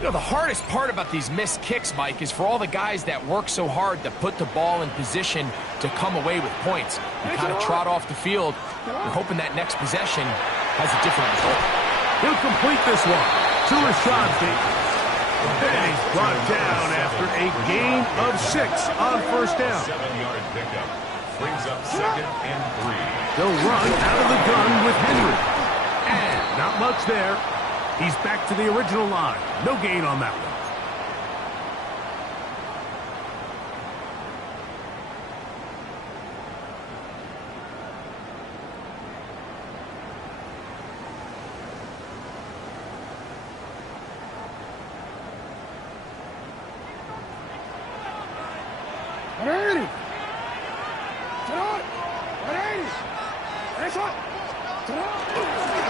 You know, the hardest part about these missed kicks, Mike, is for all the guys that work so hard to put the ball in position to come away with points. You kind of trot off the field. You're hoping that next possession has a different result. He'll complete this one to Rashad Bateman. And he's brought down after a gain of 6 on first down. 7-yard pickup. Brings up 2nd and 3. They'll run out of the gun with Henry. And not much there. He's back to the original line. No gain on that one.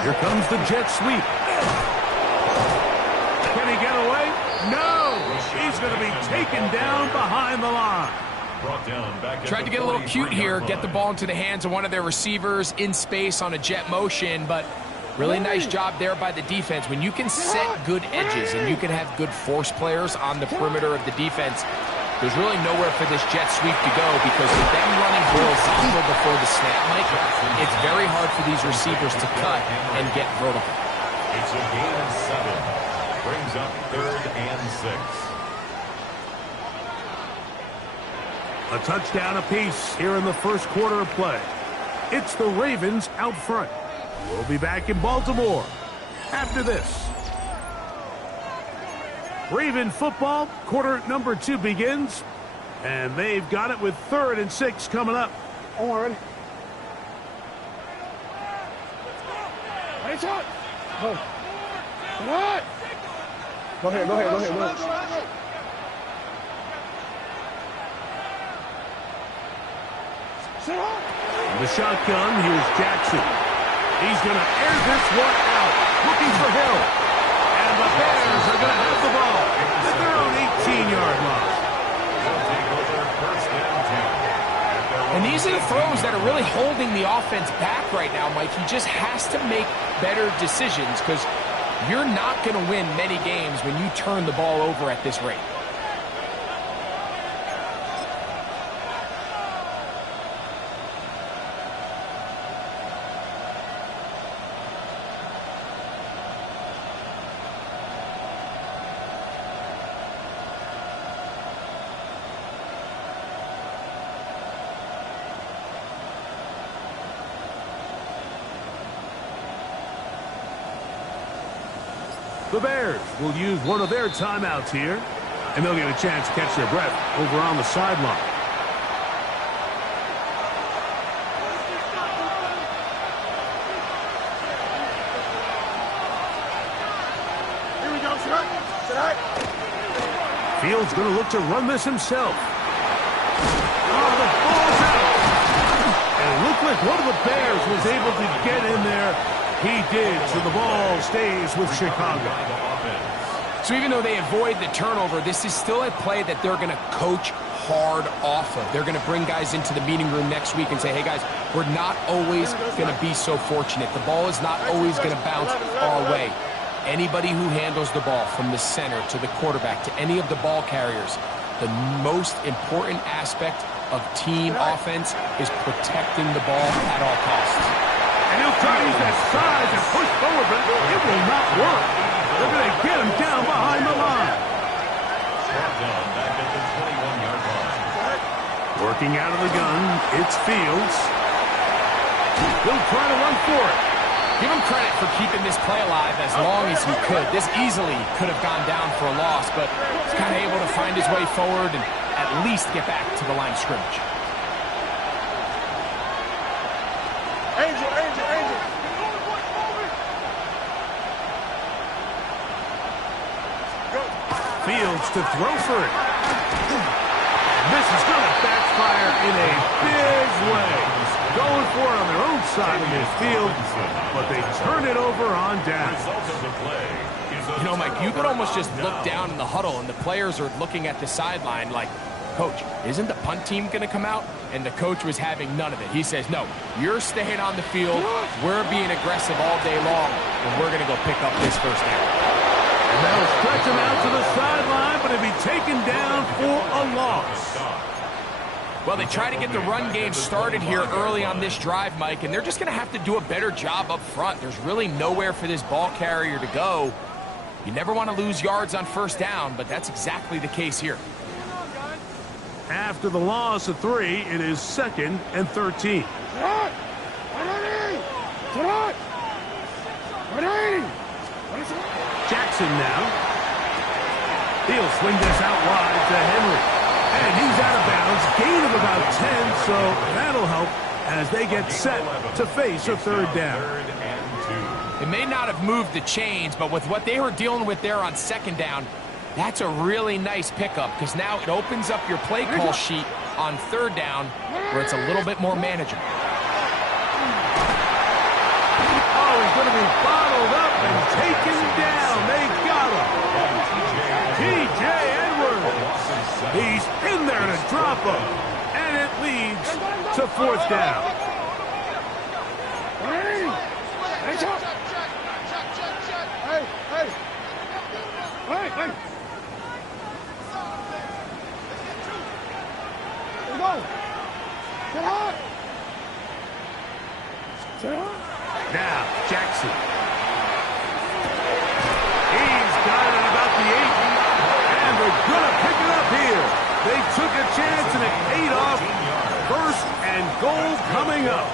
Here comes the jet sweep. Can he get away? No! He's going to be taken down behind the line. Brought down back. Tried to get a little cute here, get the ball into the hands of one of their receivers in space on a jet motion, but really nice job there by the defense. When you can set good edges and you can have good force players on the perimeter of the defense, there's really nowhere for this jet sweep to go because with them running horizontal before the snap, Mike, it's very hard for these receivers to cut and get vertical. It's a gain of 7. Brings up 3rd and 6. A touchdown apiece here in the first quarter of play. It's the Ravens out front. We'll be back in Baltimore after this. Raven football, quarter number 2 begins, and they've got it with 3rd and 6 coming up. On. Go ahead. The shotgun, here's Jackson. He's going to air this one out, looking for Hill. And the Bears are going to have the ball at their own 18-yard line. And these are the throws that are really holding the offense back right now, Mike. He just has to make better decisions because you're not going to win many games when you turn the ball over at this rate. The Bears will use one of their timeouts here, and they'll get a chance to catch their breath over on the sideline. Here we go, sir. Fields going to look to run this himself. Oh, the ball's out. And it looked like one of the Bears was able to get in there. He did, so the ball stays with Chicago. So even though they avoid the turnover, this is still a play that they're going to coach hard off of. They're going to bring guys into the meeting room next week and say, hey, guys, we're not always going to be so fortunate. The ball is not always going to bounce our way. Anybody who handles the ball from the center to the quarterback to any of the ball carriers, the most important aspect of team offense is protecting the ball at all costs. And he'll try to use that size and push forward, but it will not work. They're going to get him down behind the line. Down back at the 21-yard line. Working out of the gun, it's Fields. He'll try to run for it. Give him credit for keeping this play alive as long as he could. This easily could have gone down for a loss, but he's kind of able to find his way forward and at least get back to the line of scrimmage. Angel. Fields to throw for it. This is going to backfire in a big way. Going for it on their own side of midfield, but they turn it over on down. You know, Mike, you could almost just look down in the huddle, and the players are looking at the sideline like, Coach, isn't the punt team going to come out? And the coach was having none of it. He says, no, you're staying on the field. We're being aggressive all day long, and we're going to go pick up this first down. And that'll stretch him out to the sideline, but he'll be taken down for a loss. Well, they try to get the run game started here early on this drive, Mike, and they're just going to have to do a better job up front. There's really nowhere for this ball carrier to go. You never want to lose yards on first down, but that's exactly the case here. After the loss of 3, it is 2nd and 13. Jackson now. He'll swing this out wide to Henry. And he's out of bounds. Gain of about 10, so that'll help as they get set to face a 3rd down. It may not have moved the chains, but with what they were dealing with there on 2nd down, that's a really nice pickup because now it opens up your play call sheet on 3rd down where it's a little bit more manageable. Oh, he's going to be bottled up and taken down. They got him. T.J. Edwards. He's in there to drop him. And it leads to 4th down. Now, Jackson. He's got it at about the 8. And they're going to pick it up here. They took a chance and it paid off. 1st and goal coming up.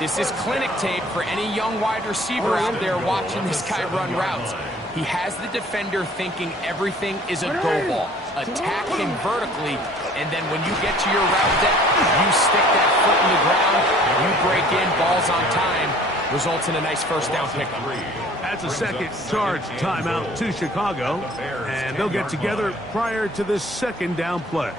This is clinic tape for any young wide receiver out there watching this guy run routes. He has the defender thinking everything is a go ball. Attack him vertically, and then when you get to your route depth, you stick that foot in the ground, you break in, balls on time, results in a nice 1st down pickup. That's a second charge timeout to Chicago, and they'll get together prior to this 2nd down play.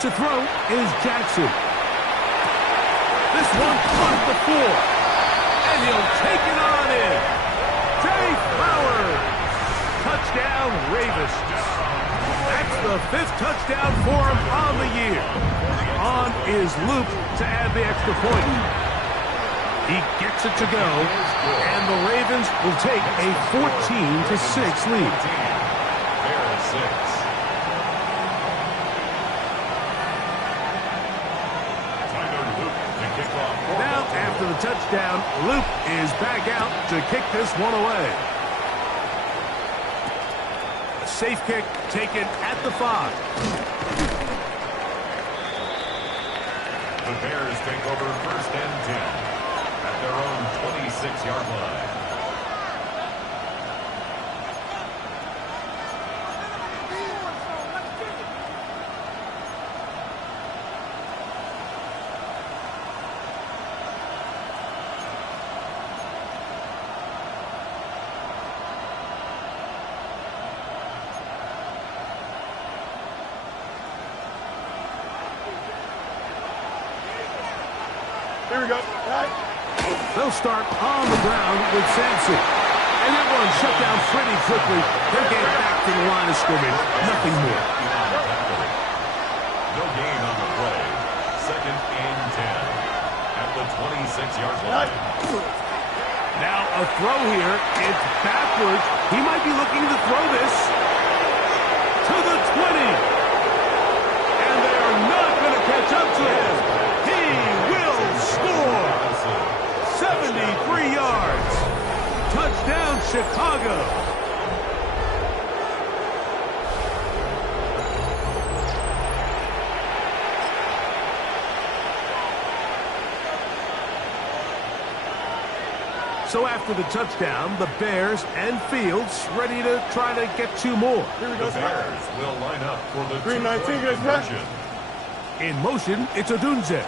To throw is Jackson. This one caught the 4. And he'll take it on in. Jay Flowers. Touchdown, Ravens. That's the 5th touchdown for him on the year. On is Luke to add the extra point. He gets it to go, and the Ravens will take a 14-6 lead. Bears 6. Now, after the touchdown, Luke is back out to kick this one away. A safe kick taken at the 5. The Bears take over 1st and 10 at their own 26-yard line. Here we go. They'll start on the ground with Sampson. And that one shut down pretty quickly. They get back to the line of scrimmage. Nothing more. No gain on the play. 2nd and 10 at the 26-yard line. Now a throw here. It's backwards. He might be looking to throw this to the 20. And they are not going to catch up to him. He will score. 73 yards. Touchdown, Chicago. So after the touchdown, the Bears and Fields ready to try to get 2 more. The Bears will line up for the Green 19, guys, conversion. In motion, it's Odunze.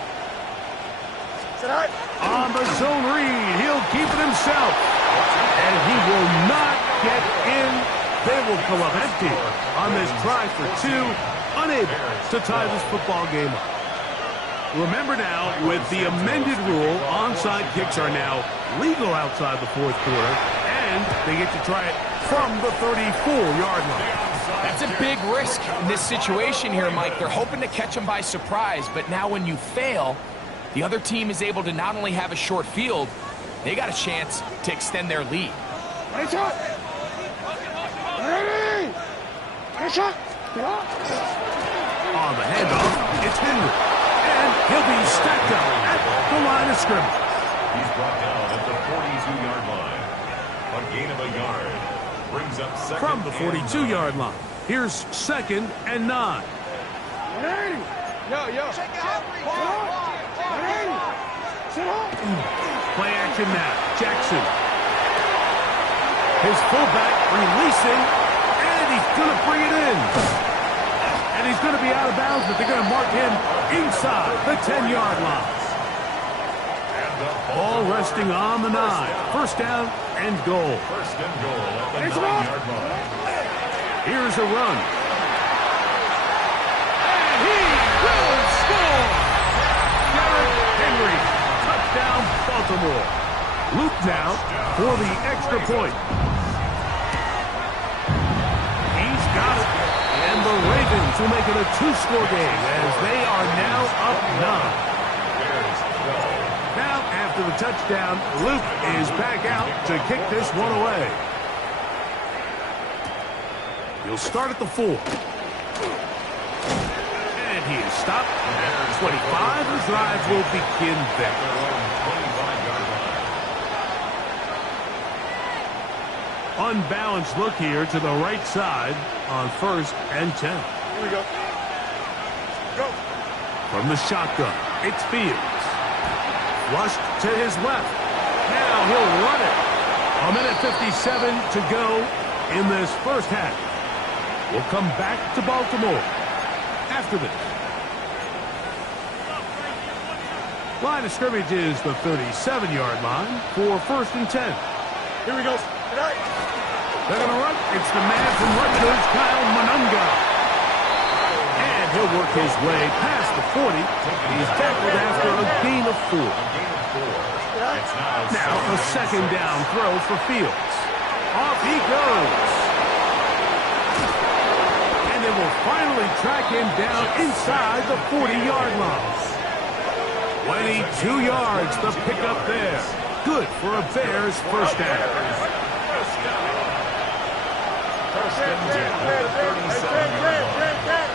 On the zone read, he'll keep it himself. And he will not get in. They will come up empty on this try for 2, unable to tie this football game up. Remember now, with the amended rule, onside kicks are now legal outside the 4th quarter, and they get to try it from the 34-yard line. That's a big risk in this situation here, Mike. They're hoping to catch them by surprise, but now when you fail, the other team is able to not only have a short field, they got a chance to extend their lead. Ready, shot! Ready! Ready, shot! On the handoff, it's Henry. And he'll be stacked up at the line of scrimmage. He's brought down at the 42-yard line. A gain of a yard. Brings up second. From the 42-yard line, here's 2nd and 9. Ready! Yo! Check out! Ready! Sit up! Play action now. Jackson. His fullback releasing, and he's going to bring it in. And he's going to be out of bounds, but they're going to mark him inside the 10-yard line. Ball resting on the 9. First down and goal. First and goal at the 9-yard line. Here's a run. And he will score! Derrick Henry. Touchdown, Baltimore. Luke now for the extra point. He's got it. And the Ravens will make it a 2-score game as they are now up 9. Now, after the touchdown, Luke is back out to kick this one away. He'll start at the 4. And he is stopped at 25. The drive will begin there. Unbalanced look here to the right side on 1st and 10. Here we go. Go. From the shotgun, it's Fields. Flushed to his left. Now he'll run it. A minute 57 to go in this first half. We'll come back to Baltimore after this. Line of scrimmage is the 37-yard line for 1st and 10. Here we go. Good night. They're going to run. It's the man from Rutgers, Kyle Monunga. And he'll work his way past the 40. He's tackled after a gain of 4. Now a 2nd down throw for Fields. Off he goes. And they will finally track him down inside the 40-yard line. 22 yards, the pickup there. Good for a Bears first down. First and 10 at the 37-yard line.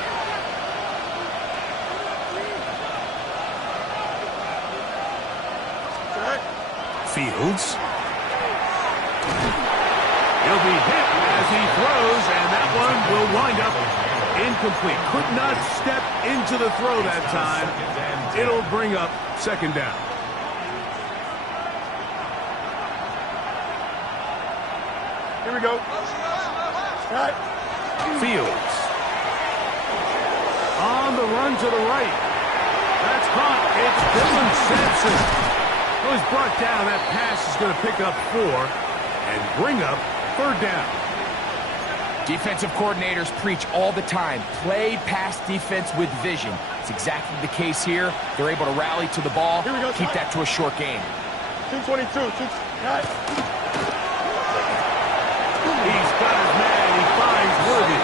Fields. He'll be hit as he throws, and that one will wind up incomplete. Could not step into the throw that time. It'll bring up 2nd down. Here we go. Right. Fields. On the run to the right. That's caught. It's Dylan Sampson. He was brought down. That pass is going to pick up 4 and bring up 3rd down. Defensive coordinators preach all the time, play pass defense with vision. It's exactly the case here. They're able to rally to the ball, Here we go, keep that to a short game. 222. Right. He's got his man. He finds Worthy.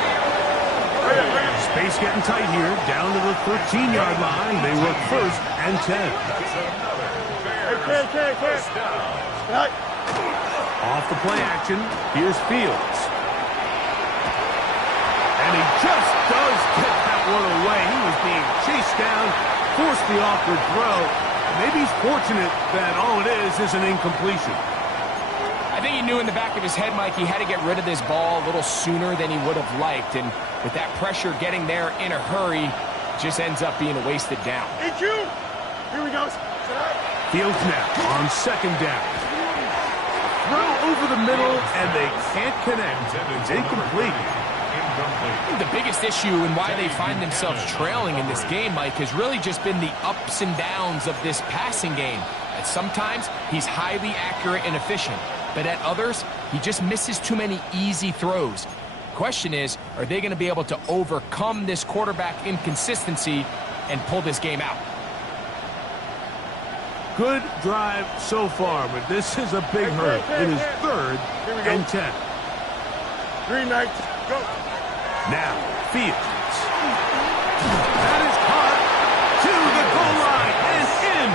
Space getting tight here. Down to the 13-yard line. They work 1st and 10. Right. Off the play action. Here's Fields. And he just does get that one away. He was being chased down, forced the awkward throw. Maybe he's fortunate that all it is an incompletion. I think he knew in the back of his head, Mike, he had to get rid of this ball a little sooner than he would have liked. And with that pressure getting there in a hurry, it just ends up being a wasted down. EQ. Here we go. Fields now on 2nd down. Throw over the middle, and they can't connect. It's incomplete. The biggest issue and why they find themselves trailing in this game, Mike, has really just been the ups and downs of this passing game. At sometimes, he's highly accurate and efficient, but at others, he just misses too many easy throws. Question is, are they going to be able to overcome this quarterback inconsistency and pull this game out? Good drive so far, but this is a big hurt. It is 3rd and 10. Green Knight, go. Now, Fields. That is caught to the goal line and in.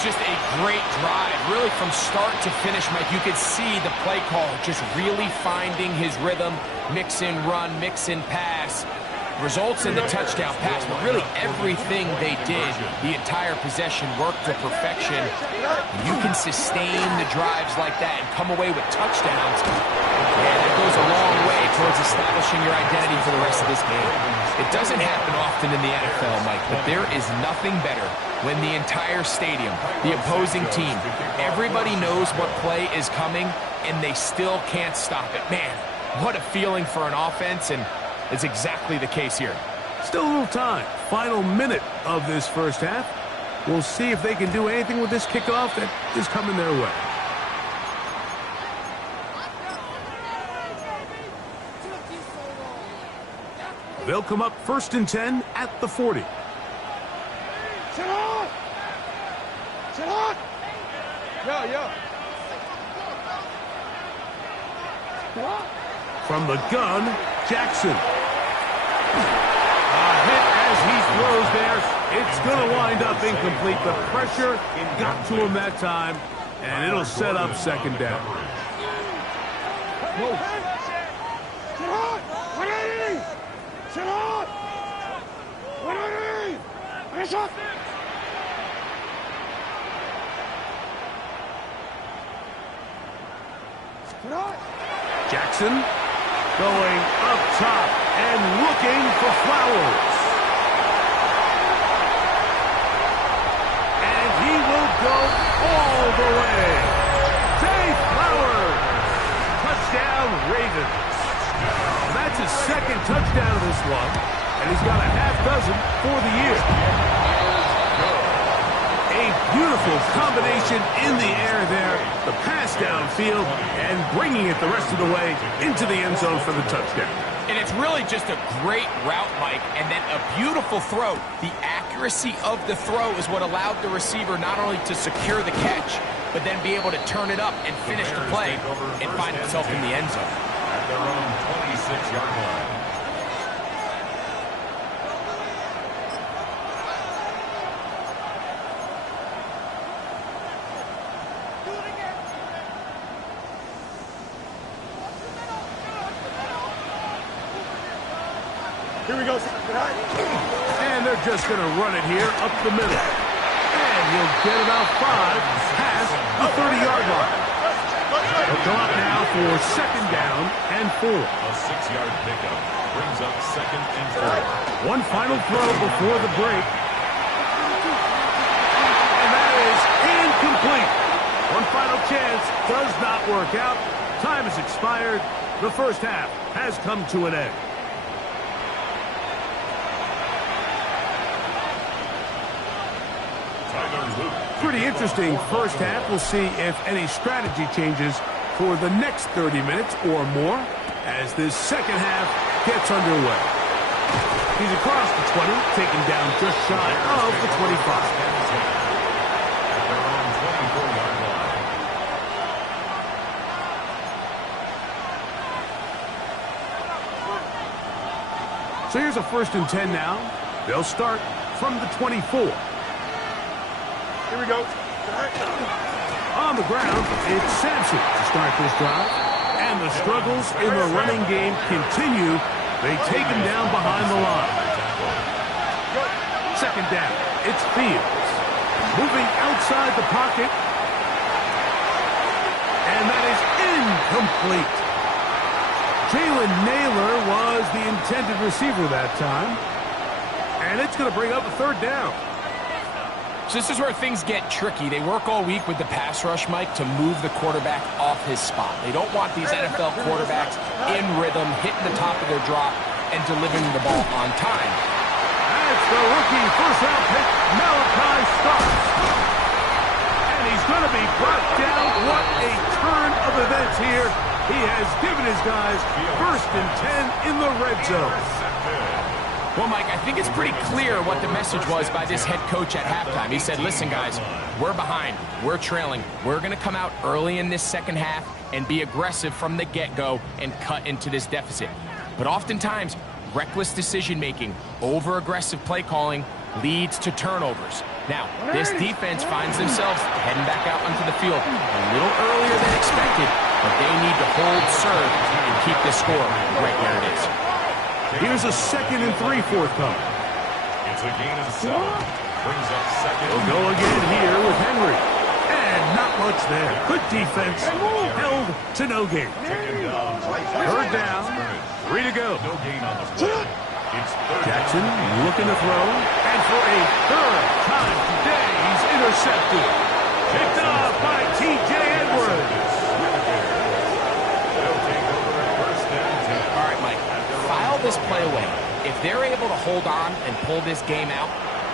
was just a great drive. Really from start to finish, Mike, you could see the play call just really finding his rhythm. Mix in run, mix in pass. Results in the touchdown pass, but really everything they did, the entire possession worked to perfection. You can sustain the drives like that and come away with touchdowns, and that goes a long way towards establishing your identity for the rest of this game. It doesn't happen often in the NFL, Mike, but there is nothing better when the entire stadium, the opposing team, everybody knows what play is coming, and they still can't stop it. Man, what a feeling for an offense, and it's exactly the case here. Still a little time. Final minute of this first half. We'll see if they can do anything with this kickoff that is coming their way. They'll come up 1st and 10 at the 40. Sit on! Sit on! Yeah. From the gun, Jackson. A hit as he throws there. It's going to wind up incomplete. The pressure got to him that time, and it'll set up 2nd down. Whoa. Sit on! 180! Sit on! 180! Finish up! Sit on! Jackson going up top and looking for Flowers. And he will go all the way. Zay Flowers. Touchdown, Ravens. That's his 2nd touchdown of this one, and he's got a half dozen for the year. A beautiful combination in the air there, the pass downfield, and bringing it the rest of the way into the end zone for the touchdown. And it's really just a great route, Mike, and then a beautiful throw. The accuracy of the throw is what allowed the receiver not only to secure the catch, but then be able to turn it up and finish the play and find himself in the end zone. At their own 26-yard line. Here we go. And they're just going to run it here up the middle. And he'll get about 5 past the 30-yard line. They'll go up now for 2nd down and 4. A 6-yard pickup brings up 2nd and 4. One final throw before the break. And that is incomplete. One final chance does not work out. Time has expired. The first half has come to an end. Pretty interesting first half. We'll see if any strategy changes for the next 30 minutes or more as this second half gets underway. He's across the 20, taken down just shy of the 25. At their own 24-yard line. So here's a 1st and 10 now. They'll start from the 24. Here we go. On the ground, it's Sampson to start this drive. And the struggles in the running game continue. They take him down behind the line. 2nd down, it's Fields. Moving outside the pocket. And that is incomplete. Jalen Naylor was the intended receiver that time. And it's going to bring up a 3rd down. So this is where things get tricky. They work all week with the pass rush, Mike, to move the quarterback off his spot. They don't want these NFL quarterbacks in rhythm, hitting the top of their drop, and delivering the ball on time. That's the rookie first-round pick, Malachi Starks. And he's going to be brought down. What a turn of events here. He has given his guys 1st and 10 in the red zone. Well, Mike, I think it's pretty clear what the message was by this head coach at halftime. He said, listen, guys, we're behind. We're trailing. We're going to come out early in this second half and be aggressive from the get-go and cut into this deficit. But oftentimes, reckless decision-making, over-aggressive play calling leads to turnovers. Now, this defense finds themselves heading back out onto the field a little earlier than expected, but they need to hold serve and keep the score right where it is. Here's a 2nd and 3 forthcoming. It's a gain of 7. Brings up second. They'll go again here with Henry. And not much there. Good defense. Held to no gain. Taken down. 3rd down. 3 to go. No gain on the play. It's 3rd Jackson down. looking to throw. And for a 3rd time today, he's intercepted. Picked off by T.J. Edwards. They'll take over at 1st and 10. All right, Mike, file this play away. If they're able to hold on and pull this game out,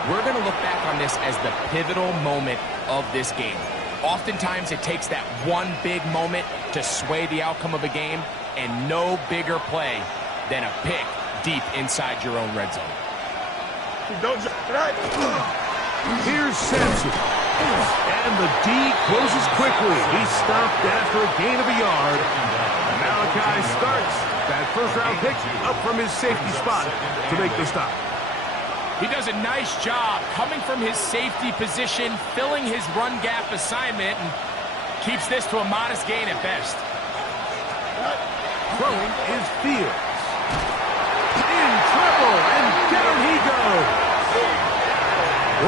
we're going to look back on this as the pivotal moment of this game. Oftentimes, it takes that one big moment to sway the outcome of a game, and no bigger play than a pick deep inside your own red zone. Here's Sampson. And the D closes quickly. He's stopped after a gain of a yard. Malachi starts that first-round pick up from his safety spot to make the stop. He does a nice job coming from his safety position, filling his run gap assignment, and keeps this to a modest gain at best. Throwing is Fields. In trouble, and down he goes.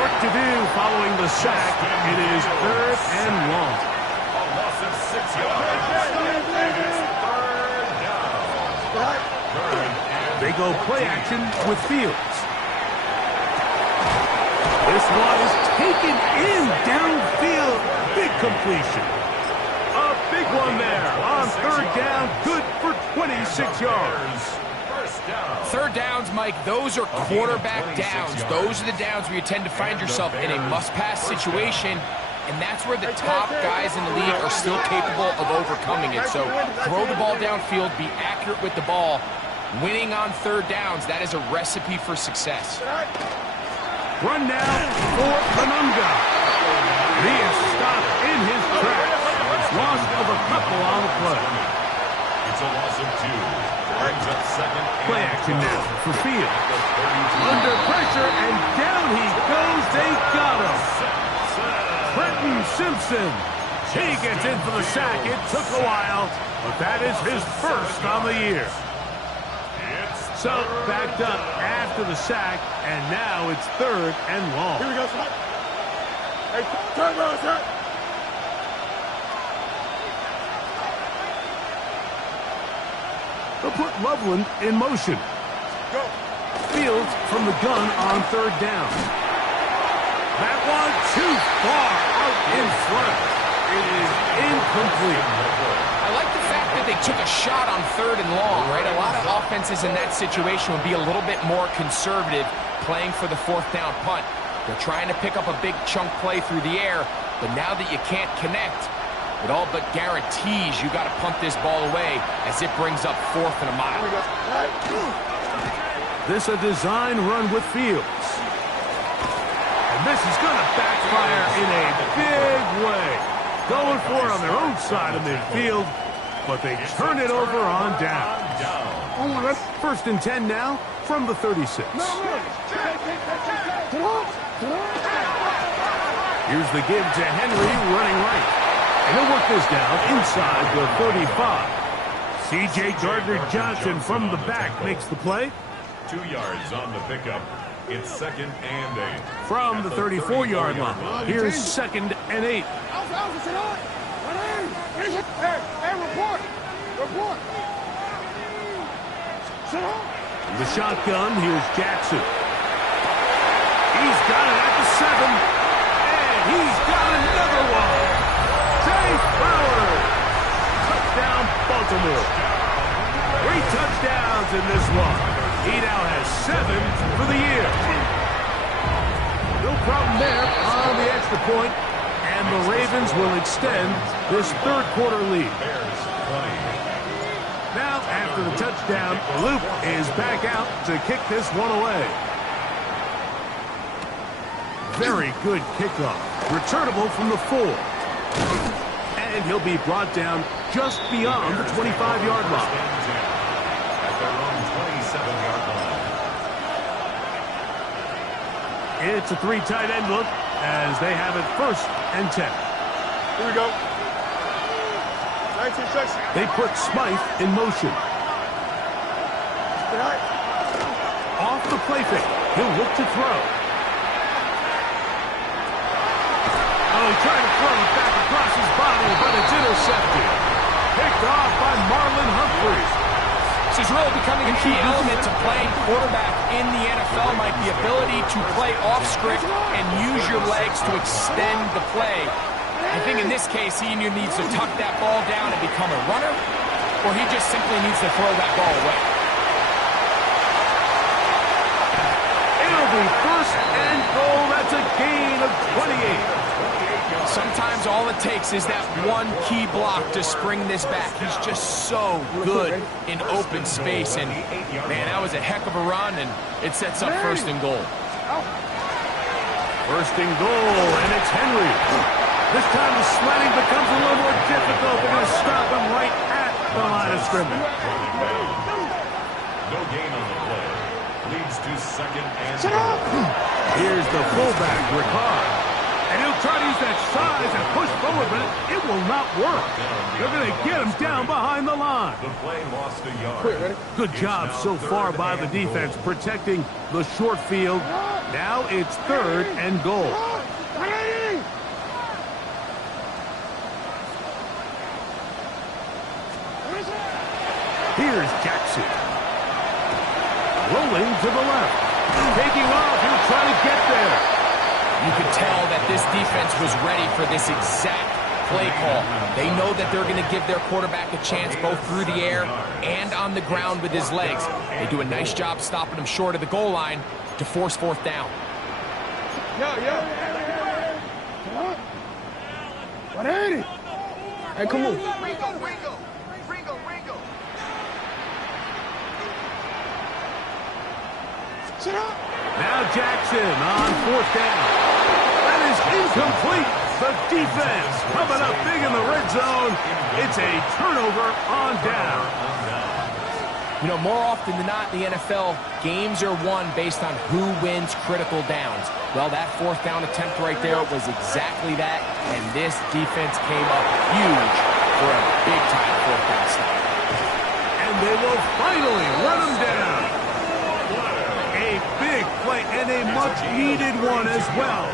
Work to do following the sack. It is 3rd and long. A loss of 6 yards. It's 3rd down. 3rd and They go play action with Fields. This one is taken in downfield. Big completion. A big one there on 3rd down. Good for 26 yards. 1st down. 3rd downs, Mike, those are quarterback downs. Those are the downs where you tend to find yourself in a must-pass situation, and that's where the top guys in the league are still capable of overcoming it. So throw the ball downfield, be accurate with the ball. Winning on 3rd downs, that is a recipe for success. Run now for Kanunga. He is stopped in his tracks. Loss of a couple on the play. It's a loss of 2. Brings up 2nd and Play action now for Fields. the 32. Under pressure, and down he goes. They got him. Trenton Simpson. He gets in for the sack. It took a while, but that is his first on the year. So backed up after the sack, and now it's 3rd and long. Here we go, son. Hey, turn around, sir. They'll put Loveland in motion. Go. Fields from the gun on 3rd down. That one too far out in front. It is incomplete. I like the fact that they took a shot on 3rd and long, right? A lot of offenses in that situation would be a little bit more conservative playing for the 4th down punt. They're trying to pick up a big chunk play through the air, but now that you can't connect, it all but guarantees you got to punt this ball away as it brings up 4th and a mile. Here we go. All right. This a design run with Fields. And this is going to backfire in a big way. Going for it on their own side of midfield, but they turn it over on down. Come on, let's. 1st and 10 now from the 36. Here's the give to Henry running right. And he'll work this down inside the 35. C.J. Gardner-Johnson from the back makes the play. 2 yards on the pickup. It's 2nd and 8. From the 34-yard line. Here's 2nd and 8. Alpha, sit on. Hey, report. Report. Sit on. The shotgun, here's Jackson. He's got it at the 7. And he's got another one. Zay Flowers. Touchdown, Baltimore. 3 touchdowns in this one. He now has 7 for the year. No problem there on the extra point, and the Ravens will extend this 3rd quarter lead. Bears 20. Now, after the touchdown, Luke is back out to kick this one away. Very good kickoff. Returnable from the 4. And he'll be brought down just beyond the 25-yard line. At their own 27-yard line. It's a 3 tight end look. as they have it 1st and 10. Here we go. 19 seconds. They put Smythe in motion. Off the play fake. He'll look to throw. Oh, he tried to throw it back across his body, but it's intercepted. Picked off by Marlon Humphrey. This is really becoming a key element to playing quarterback in the NFL, Mike. The ability to play off script and use your legs to extend the play. I think in this case, he either needs to tuck that ball down and become a runner, or he just simply needs to throw that ball away. It'll be 1st and goal. That's a gain of 28. Sometimes all it takes is that one key block to spring this back. He's just so good in open space. And, man, that was a heck of a run, and it sets up 1st and goal. 1st and goal, and it's Henry. This time the sledding becomes a little more difficult. They're going to stop him right at the line of scrimmage. No gain on the play. Leads to 2nd and Shut up! Here's the fullback, Ricard. And he'll try to use that size and push forward, but it will not work. They're going to get him down behind the line. The play lost a yard. Good job so far by the defense protecting the short field. Now it's 3rd and goal. Here's Jackson. Rolling to the left. Taking off. He'll try to get there. You could tell that this defense was ready for this exact play call. They know that they're going to give their quarterback a chance both through the air and on the ground with his legs. They do a nice job stopping him short of the goal line to force 4th down. What ain't it? Hey, come on. Ringo. Shut up. Now Jackson on 4th down. That is incomplete. The defense coming up big in the red zone. It's a turnover on down. You know, more often than not in the NFL, games are won based on who wins critical downs. Well, that 4th down attempt right there was exactly that, and this defense came up huge for a big-time 4th down stop. And they will finally run him down. A big play and a much-needed one as well.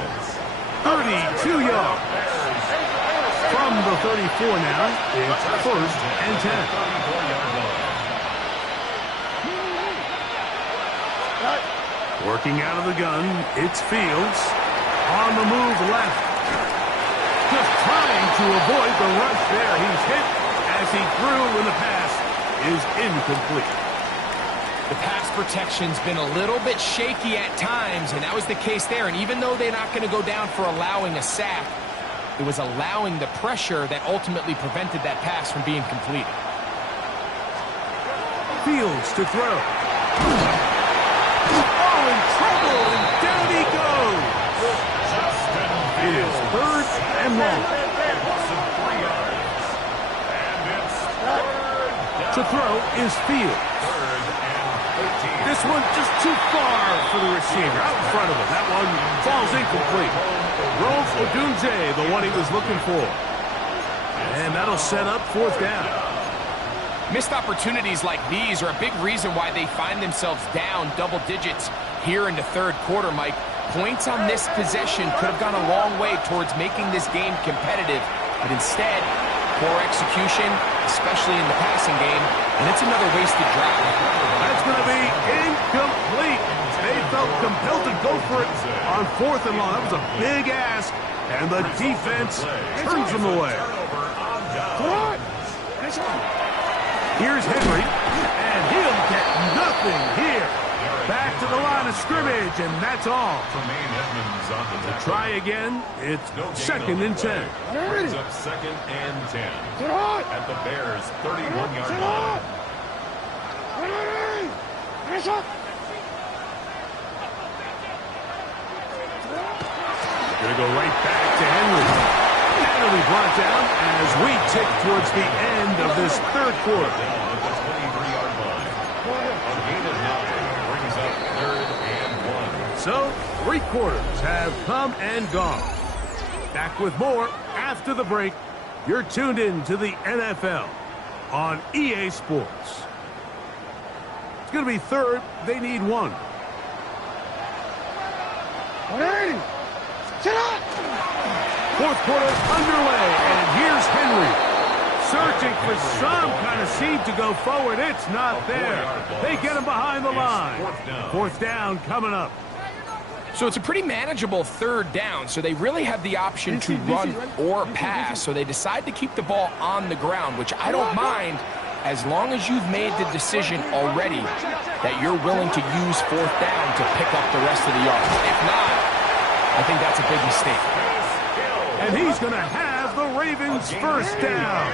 32 yards. From the 34 now, it's 1st and 10. Working out of the gun, it's Fields. On the move left. Just trying to avoid the rush there. He's hit as he threw when the pass is incomplete. The pass protection's been a little bit shaky at times, and that was the case there. And even though they're not going to go down for allowing a sack, it was allowing the pressure that ultimately prevented that pass from being completed. Fields to throw. Oh, in trouble, and down he goes. It is 3rd and long. To throw is Fields. This one just too far for the receiver, out in front of him. That one falls incomplete. Rolf Odunze, the one he was looking for. And that'll set up 4th down. Missed opportunities like these are a big reason why they find themselves down double digits here in the 3rd quarter, Mike. Points on this possession could have gone a long way towards making this game competitive, but instead, poor execution, especially in the passing game, and it's another wasted drive. That's going to be incomplete. They felt compelled to go for it on 4th and long. That was a big ask, and the defense turns them away. Here's Henry, and he'll get nothing here. Back to the line of scrimmage, and that's all. To try again, it's 2nd and 10. Brings up 2nd and 10 at the Bears' 31-yard line. Going to go right back to Henry. And it'll be brought down as we tick towards the end of this 3rd quarter. Down at the 23-yard line. A gain of 9 brings up 3rd and 1. So, Three quarters have come and gone. Back with more after the break. You're tuned in to the NFL on EA Sports. It's going to be third. They need one. 180. Sit up. Fourth quarter underway, and here's Henry. Searching for some kind of seed to go forward. It's not there. They get him behind the line. Fourth down coming up. So it's a pretty manageable third down, so they really have the option to run or pass, so they decide to keep the ball on the ground, which I don't mind as long as you've made the decision already that you're willing to use fourth down to pick up the rest of the yards. If not, I think that's a big mistake. And he's going to have the Ravens first down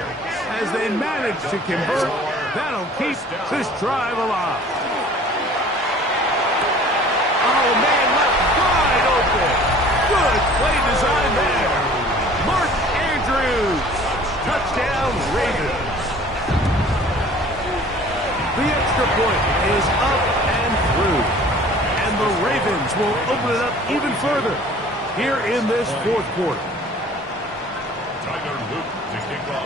as they manage to convert. That'll keep this drive alive. Oh, man, left wide open. Good play design there. Mark Andrews. Touchdown, Ravens. The extra point is up and through. And the Ravens will open it up even further here in this fourth quarter.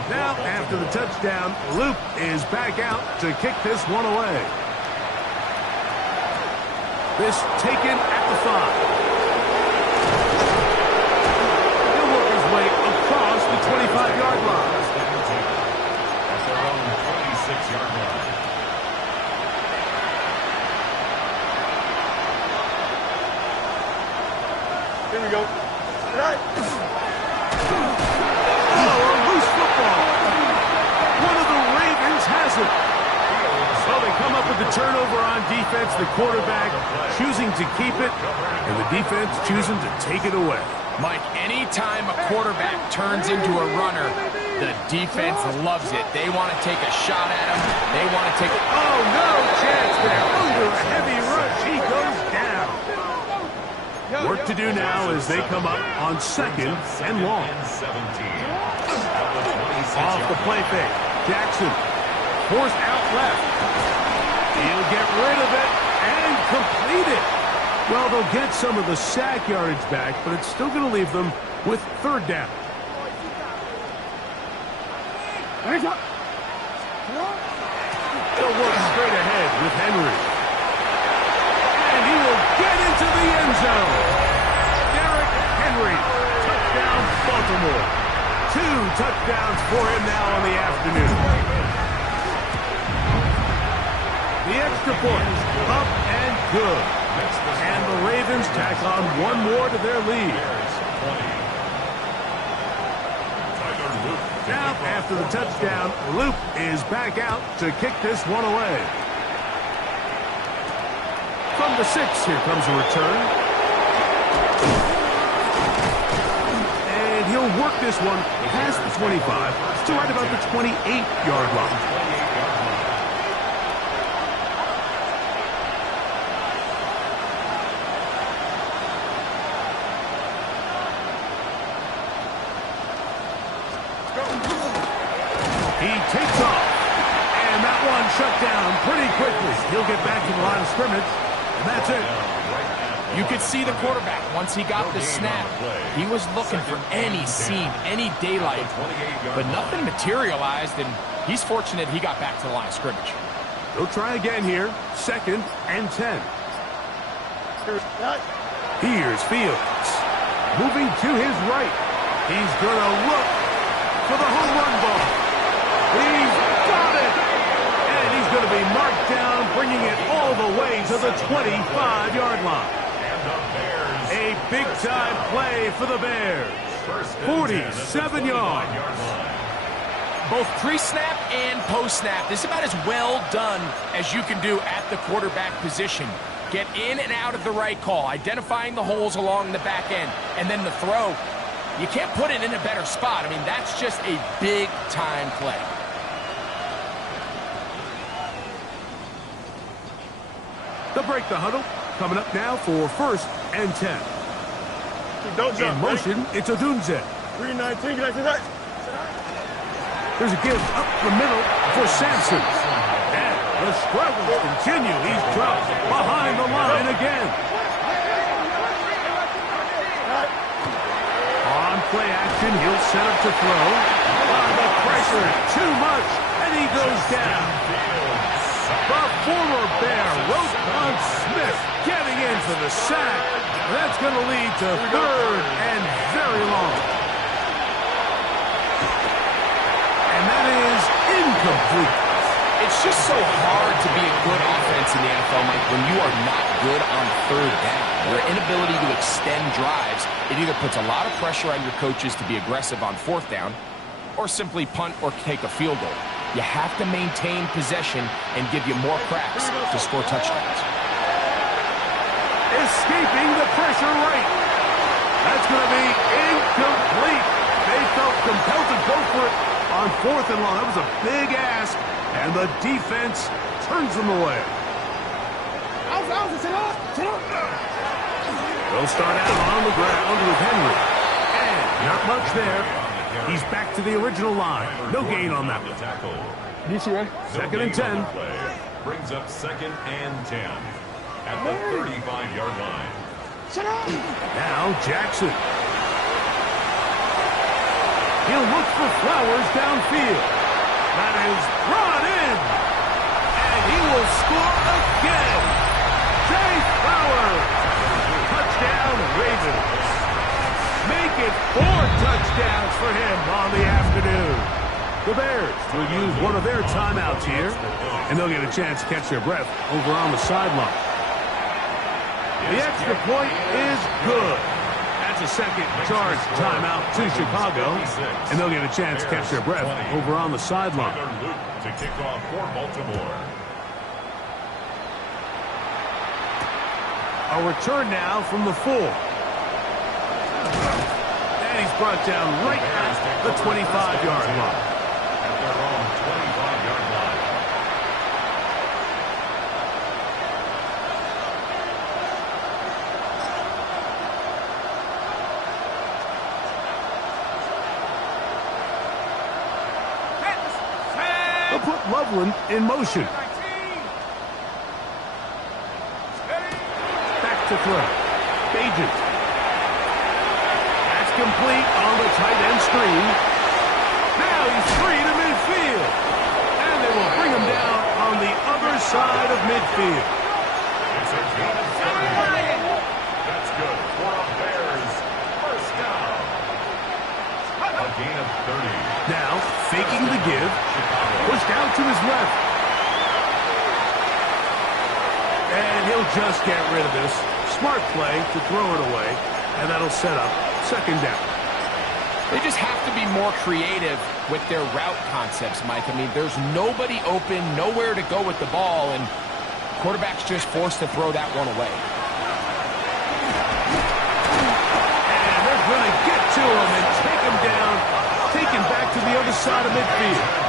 Now, after the touchdown, Luke is back out to kick this one away. This taken at the 5. He'll work his way across the 25-yard line. At their own 26-yard line. Here we go. All right. Well, they come up with the turnover on defense. The quarterback choosing to keep it, and the defense choosing to take it away. Mike, anytime a quarterback turns into a runner, the defense loves it. They want to take a shot at him. They want to take it. Oh, no chance there. Under a heavy rush, he goes down. Work to do now as they come up on second and long. Off the play fake. Jackson forced out left. He'll get rid of it and complete it. Well, they'll get some of the sack yardage back, but it's still going to leave them with third down. They'll work straight ahead with Henry. And he will get into the end zone. Derrick Henry, touchdown Baltimore. 2 touchdowns for him now on the afternoon. The extra point, up and good. And the Ravens tack on one more to their lead. Now, after the touchdown, Luke is back out to kick this one away. From the 6, here comes a return. And he'll work this one past the 25 to right about the 28-yard line. He takes off, and that one shut down pretty quickly. He'll get back to the line of scrimmage, and that's it. You could see the quarterback, once he got the snap, he was looking for any seam, any daylight, but nothing materialized, and he's fortunate he got back to the line of scrimmage. He'll try again here, 2nd and 10. Here's Fields, moving to his right. He's going to look for the home run ball. He's got it! And he's going to be marked down, bringing it all the way to the 25-yard line. A big-time play for the Bears. 47 yards. Both pre-snap and post-snap, this is about as well done as you can do at the quarterback position. Get in and out of the right call, identifying the holes along the back end, and then the throw. You can't put it in a better spot. I mean, that's just a big-time play. They'll break the huddle. Coming up now for 1st and 10. Don't jump. In motion, it's Odunze. 319, get that. There's a give up the middle for Sampson. And the struggles continue. He's dropped behind the line again. play action. He'll set up to throw. The pressure is too much, and he goes down. The former Bear, Roquan Smith, getting in for the sack. That's going to lead to third and very long. And that is incomplete. It's just so hard to be a good offense in the NFL, Mike, when you are not good on third down. Your inability to extend drives, it either puts a lot of pressure on your coaches to be aggressive on fourth down or simply punt or take a field goal. You have to maintain possession and give you more cracks to score touchdowns. Escaping the pressure right. That's going to be incomplete. They felt compelled to go for it on fourth and long. That was a big ask, and the defense turns them away. They'll start out on the ground with Henry. And not much there. He's back to the original line. No gain on that one. Second and 10. Brings up second and 10 at the 35-yard line. Now Jackson. He'll look for Flowers downfield. That is brought in. And he will score again. Zay Flowers. Touchdown, Ravens. Make it 4 touchdowns for him on the afternoon. The Bears will use one of their timeouts here, and they'll get a chance to catch their breath over on the sideline. The extra point is good. That's a second charge timeout to Chicago, and they'll get a chance to catch their breath over on the sideline. To kick off for Baltimore. A return now from the 4. And he's brought down right at the 25-yard line. At their own 25-yard line. They'll put Loveland in motion. Back to throw. Bagent. That's complete on the tight end screen. Now he's free to midfield. And they will bring him down on the other side of midfield. It's a gain of 30. That's good for a Bears first down. A gain of 30. Now, faking the give. Pushed out to his left. And he'll just get rid of this. Smart play to throw it away. And that'll set up second down. They just have to be more creative with their route concepts, Mike. I mean, there's nobody open, nowhere to go with the ball, and quarterback's just forced to throw that one away. And they're going to get to him and take him down, take him back to the other side of midfield.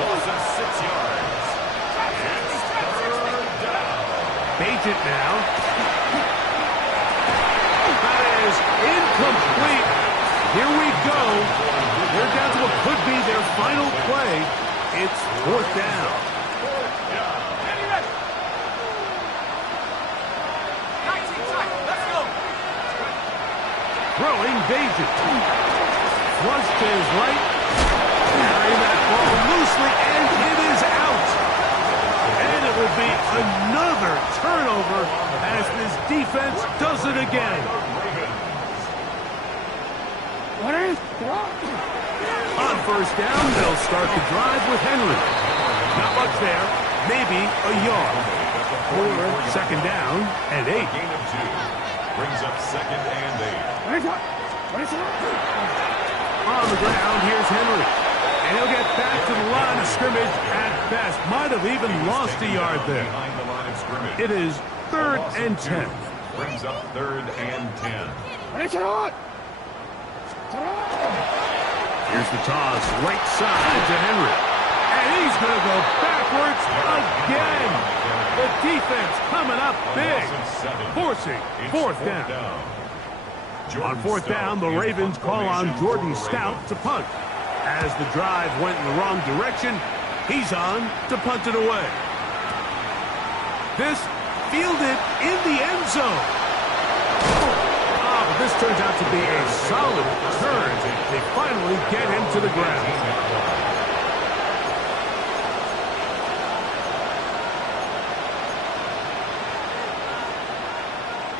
Loss of 6 yards. It's third down. Bagent now. That is incomplete. Here we go. They're down to what could be their final play. It's fourth down. Throwing Bagent. Flush to his right. Carrying that ball loosely, and it is out. And it will be another turnover as this defense does it again. On first down, they'll start the drive with Henry. Not much there, maybe a yard. Second down and 8. Gain of 2. Brings up second and 8. On the ground, here's Henry. And he'll get back to the line of scrimmage at best. Might have even lost a yard there. Behind the line of scrimmage. It is third and 10. Brings up third and 10. Here's the toss, right side to Henry. And he's going to go backwards again. The defense coming up big, forcing fourth down. On fourth down, the Ravens call on Jordan Stout to punt. As the drive went in the wrong direction, he's on to punt it away. This fielded in the end zone. Oh, this turns out to be a solid return. They finally get him to the ground.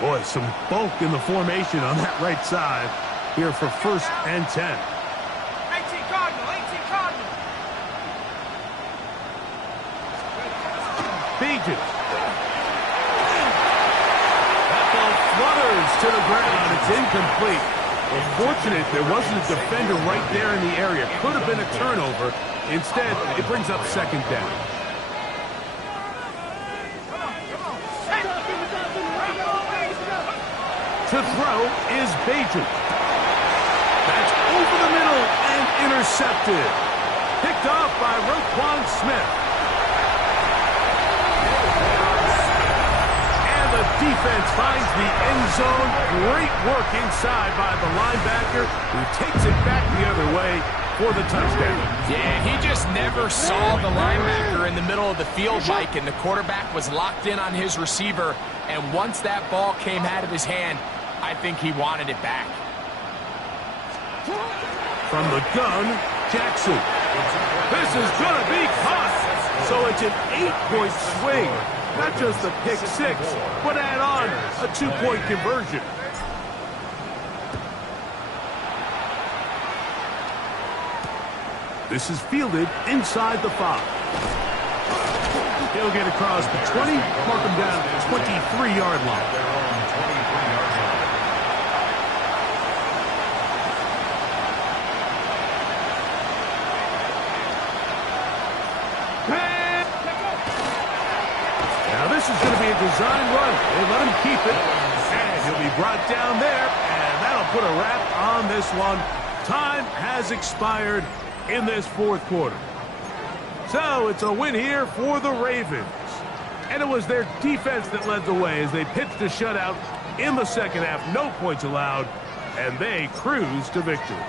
Boy, some bulk in the formation on that right side here for 1st and 10. 18 Cardinal, 18 Cardinal. Begis. That ball flutters to the ground. It's incomplete. Unfortunate there wasn't a defender right there in the area. Could have been a turnover. Instead, it brings up 2nd down. To throw is Bagent. That's over the middle and intercepted. Picked off by Roquan Smith. And the defense finds the end zone. Great work inside by the linebacker, who takes it back the other way for the touchdown. Yeah, he just never saw the linebacker in the middle of the field, Mike, and the quarterback was locked in on his receiver. And once that ball came out of his hand, I think he wanted it back. From the gun, Jackson. This is going to be caught. So it's an 8-point swing. Not just a pick six, but add on a 2-point conversion. This is fielded inside the 5. He'll get across the 20, mark him down at the 23-yard line. This is going to be a design run. They let him keep it, and he'll be brought down there, and that'll put a wrap on this one. Time has expired in this 4th quarter. So it's a win here for the Ravens. And it was their defense that led the way as they pitched a shutout in the 2nd half. No points allowed, and they cruise to victory.